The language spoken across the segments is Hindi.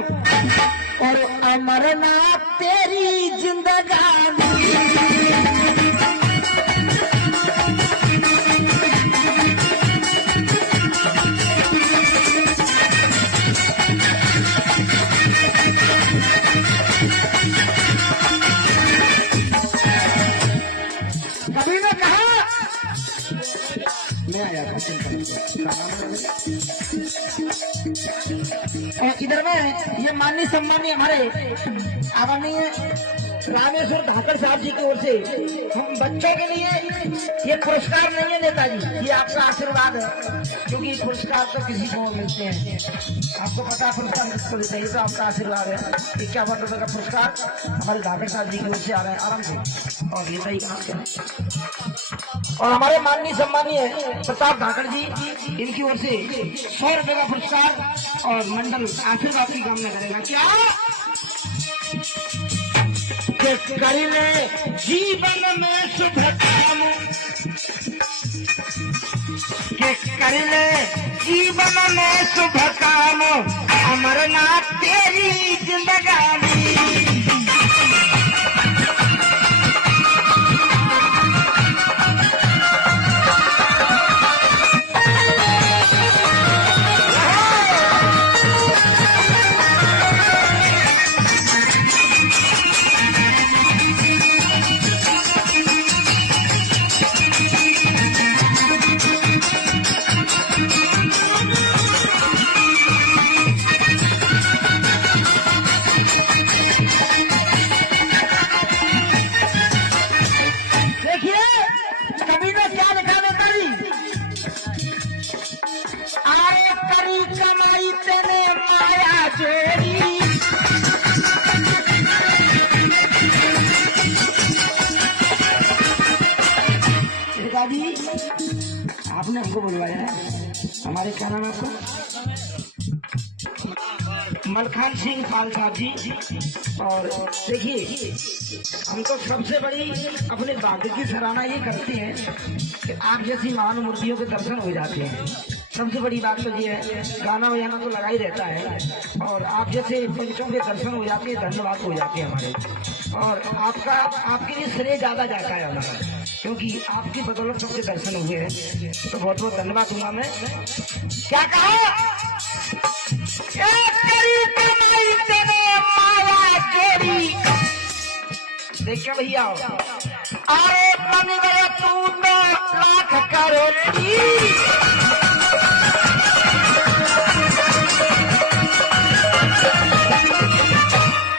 और अमरनाथ तेरी जिंदगानी। कभी ने कहा मैं आया था इधर में ये माननीय सम्मानीय हमारे आदरणीय रामेश्वर धाकड़ साहब जी की ओर से हम बच्चों के लिए ये पुरस्कार नहीं है नेताजी, ये आपका आशीर्वाद है, क्योंकि पुरस्कार तो किसी को मिलते हैं, आपको पता पुरस्कार किसको देते हैं, ये तो आपका आशीर्वाद है। 51 रुपए का पुरस्कार हमारे धाकड़ साहब जी की ओर से आ रहा है आराम से। और ये और हमारे माननीय सम्मानीय प्रताप धाकड़ जी इनकी ओर से 100 रुपए का पुरस्कार और मंडल आशीर्वाद की कामना करेगा। क्या करिले जीवन में शुभ काम, के करिले जीवन में शुभ काम, अमरनाथ तेरी जिंदगानी। कमाई तेने माया चोरी, दादी आपने हमको बुलवाया है, हमारे क्या नाम आपको? मलखान सिंह पाल साहब जी। और देखिए हम तो सबसे बड़ी अपने भाग्य की सराहना ये करते हैं कि आप जैसी महान मूर्तियों के दर्शन हो जाते हैं। सबसे बड़ी बात तो ये है, गाना बजाना तो लगा ही रहता है और आप जैसे पंचों के दर्शन हो जाते हैं, धन्यवाद हो जाते हैं हमारे। और आपका आपके लिए श्रेय ज्यादा जाता है हमारा, क्योंकि आपकी बदौलत सबके दर्शन हुए हैं, तो बहुत बहुत धन्यवाद दूंगा मैं। क्या कहा? देखिए भैया, अरे बन गया तू तो लाख करोड़पति,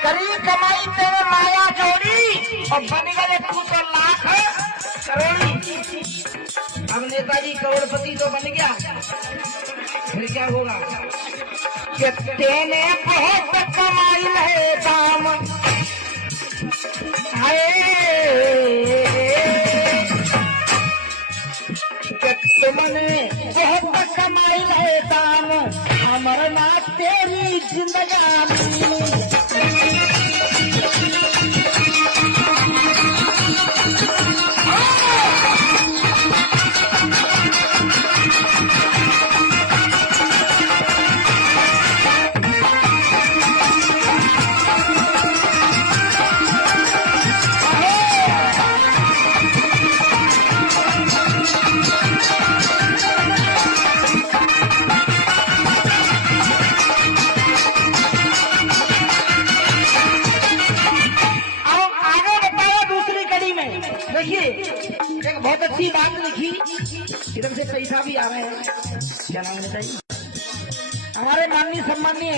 करी कमाई तेरे माया जोड़ी और बन गए तू तो लाख करोड़ी। अब नेताजी करोड़पति तो बन गया, फिर क्या होगा? तेने बहुत कमाई है दाम, तुमने बहुत कमाई है दाम, अमरनाथ तेरी जिंदगानी। एक बहुत अच्छी बात लिखी, इधर से पैसा भी आ रहे हैं, क्या नाम है हमारे माननीय सम्मानीय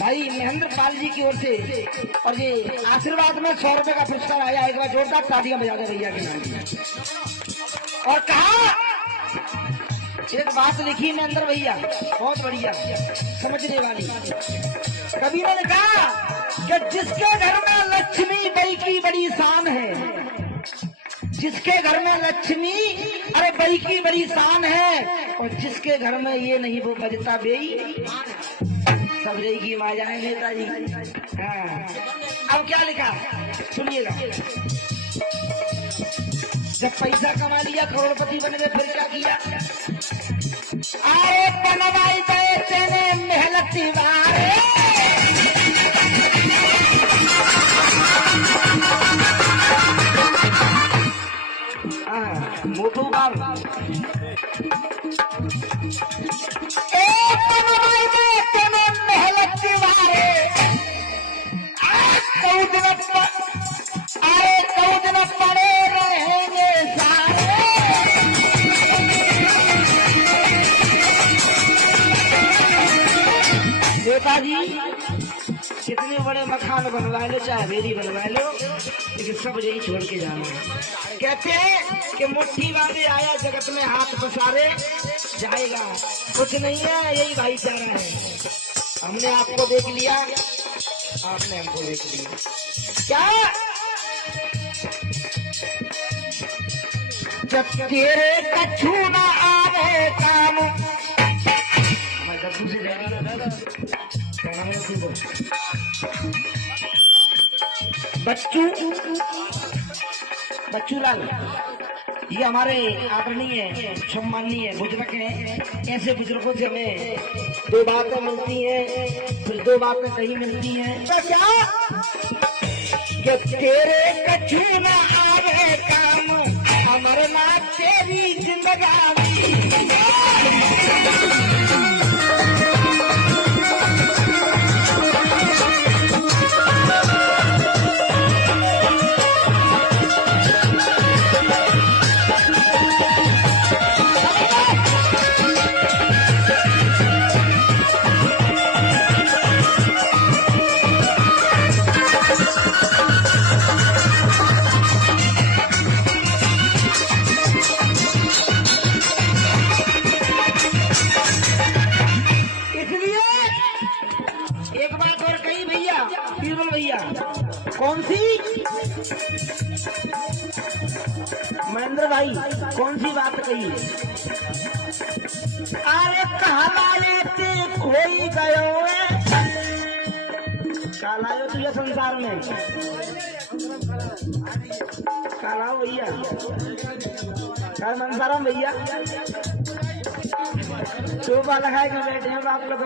भाई महेंद्र पाल जी की ओर से, और ये आशीर्वाद में 100 रुपए का पुरस्कार आया। एक बार जोरदार तालियां बजा दे भैया के नाम। और कहा एक बात लिखी महेंद्र भैया, बहुत बढ़िया समझने वाली। कबीर ने कहा कि जिसके घर में लक्ष्मी बई की बड़ी शान है, जिसके घर में लक्ष्मी अरे बई की बड़ी शान है, और जिसके घर में ये नहीं वो बजता बेई सब रही की माँ जाए नेताजी। हाँ, अब क्या लिखा सुनिएगा। जब पैसा कमा लिया, करोड़पति बन गए, फिर क्या किया? अरे बनवाई गए तेने मेहनती वार, नेताजी कितने बड़े मकान बनवा लो, चाहे हवेली बनवा लो, लेकिन सब यही छोड़ के जाना है। कहते हैं कि मुट्ठी बांधे आया जगत में हाथ पसारे जाएगा, कुछ नहीं है, यही भाईचारा है। हमने आपको देख लिया, आपने हमको देख लिया। क्या जब तेरे कछु न आवे काम, बच्चू लाल ये हमारे आदरणीय सम्माननीय बुजुर्ग हैं। ऐसे बुजुर्गों से हमें दो बातें मिलती हैं, फिर दो बातें नहीं मिलती हैं। तो क्या कि तेरे कछु न आवे काम, अमरनाथ तेरी जिंदगानी। भैया कौन सी महेंद्र भाई कौन सी बात कही? अरे कहलाए ते खोई गयो कहलायो तुझे संसार में, कहलाओ भैया काय मनसाराम भैया शोभा लगाए के बैठे हैं आप लोग।